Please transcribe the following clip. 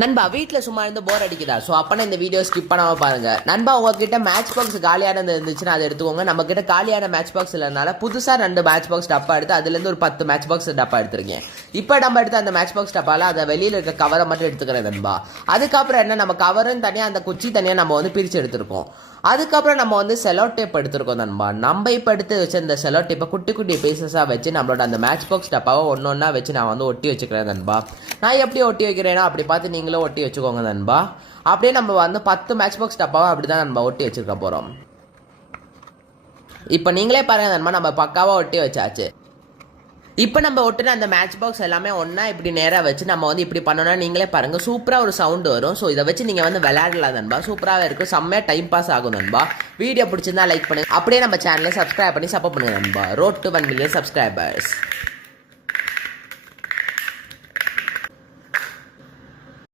நண்பா வீட்டில் சும்மா இருந்து போர் அடிக்குதா? ஸோ அப்போனா இந்த வீடியோ ஸ்கிப் பண்ணாமல் பாருங்க. நண்பா உங்ககிட்ட மேட்ச் பாக்ஸ் காலியானது இருந்துச்சுன்னா அதை எடுத்துக்கோங்க. நம்ம கிட்ட காலியான மேட்ச் பாக்ஸ் இல்லைனால புதுசாக 2 மேட்ச் பாக்ஸ் டப்பா எடுத்து அதுலேருந்து ஒரு 10 மேட்ச் பாக்ஸ் டப்பா எடுத்துருக்கேன். இப்போ நம்ம எடுத்து அந்த மேட்ச் பாக்ஸ் டப்பாவில் அதை வெளியில் இருக்க கவரை மட்டும் எடுத்துக்கிறேன் நண்பா. அதுக்கப்புறம் என்ன, நம்ம கவரும் தனியாக அந்த குச்சி தனியாக நம்ம வந்து பிரித்து எடுத்துருக்கோம். அதுக்கப்புறம் நம்ம வந்து செலோ டேப் எடுத்துருக்கோம் நண்பா. நம்ம இப்போ எடுத்து வச்சு இந்த செலோ டேப்பை குட்டி குட்டி பீசஸாக வச்சு நம்மளோட அந்த மேட்ச் பாக்ஸ் டப்பாவை ஒன்று ஒன்றா வச்சு நான் வந்து ஒட்டி வச்சுக்கிறேன் நண்பா. நான் எப்படி ஒட்டி வைக்கிறேன்னா அப்படி பார்த்து நீங்களும் ஒட்டி வச்சுக்கோங்க நண்பா. அப்படியே நம்ம வந்து 10 மேட்ச் பாக்ஸ் டப்பாவை அப்படி தான் நம்ம ஒட்டி வச்சுருக்க போகிறோம். இப்போ நீங்களே பாருங்க நண்பா, நம்ம பக்காவாக ஒட்டி வச்சாச்சு. இப்போ நம்ம ஒட்டுன அந்த மேட்ச் பாக்ஸ் எல்லாமே ஒன்றா இப்படி நேராக வச்சு நம்ம வந்து இப்படி பண்ணோன்னா நீங்களே பாருங்கள் சூப்பராக ஒரு சவுண்டு வரும். ஸோ இதை வச்சு நீங்கள் வந்து விளையாடலாம் நண்பா. சூப்பராகவே இருக்கும், செம்மையாக டைம் பாஸ் ஆகும் நண்பா. வீடியோ பிடிச்சிருந்தா லைக் பண்ணுங்கள், அப்படியே நம்ம சேனலை சப்ஸ்கிரைப் பண்ணி சப்போர்ட் பண்ணுங்கள் நண்பா. Road to 1 million subscribers.